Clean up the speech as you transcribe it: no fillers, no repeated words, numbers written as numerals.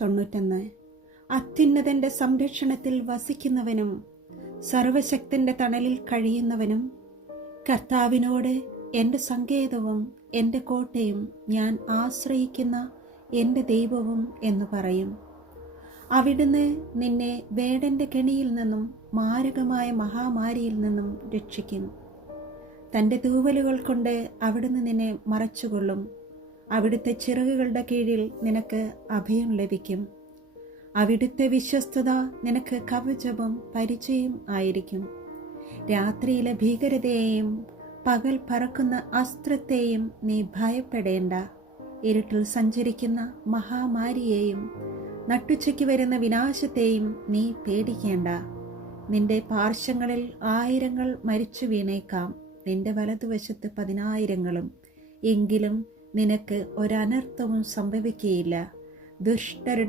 91. അത്യുന്നതന്റെ സംരക്ഷണത്തിൽ വസിക്കുന്നവനും സർവശക്തന്റെ തണലിൽ കഴിയുന്നവനും കർത്താവിനോട് എൻ്റെ സങ്കേതവും എൻ്റെ കോട്ടയും ഞാൻ ആശ്രയിക്കുന്ന എൻ്റെ ദൈവവും എന്ന് പറയും. അവിടുന്ന് നിന്നെ വേടന്റെ കെണിയിൽ നിന്നും മാരകമായ മഹാമാരിയിൽ നിന്നും രക്ഷിക്കും. തൻ്റെ തൂവലുകൾ കൊണ്ട് അവിടുന്ന് നിന്നെ മറച്ചുകൊള്ളും. അവിടുത്തെ ചിറകുകളുടെ കീഴിൽ നിനക്ക് അഭയം ലഭിക്കും. അവിടുത്തെ വിശ്വസ്തത നിനക്ക് കവചവും പരിചയം ആയിരിക്കും. രാത്രിയിലെ ഭീകരതയെയും പകൽ പറക്കുന്ന അസ്ത്രത്തെയും നീ ഭയപ്പെടേണ്ട. ഇരുട്ടിൽ സഞ്ചരിക്കുന്ന മഹാമാരിയെയും നട്ടുച്ചയ്ക്ക് വരുന്ന വിനാശത്തെയും നീ പേടിക്കേണ്ട. നിന്റെ പാർശ്വങ്ങളിൽ 1000 മരിച്ചു വീണേക്കാം, നിന്റെ വലതുവശത്ത് 10,000, എങ്കിലും നിനക്ക് ഒരനർത്ഥവും സംഭവിക്കുകയില്ല. ദുഷ്ടരുടെ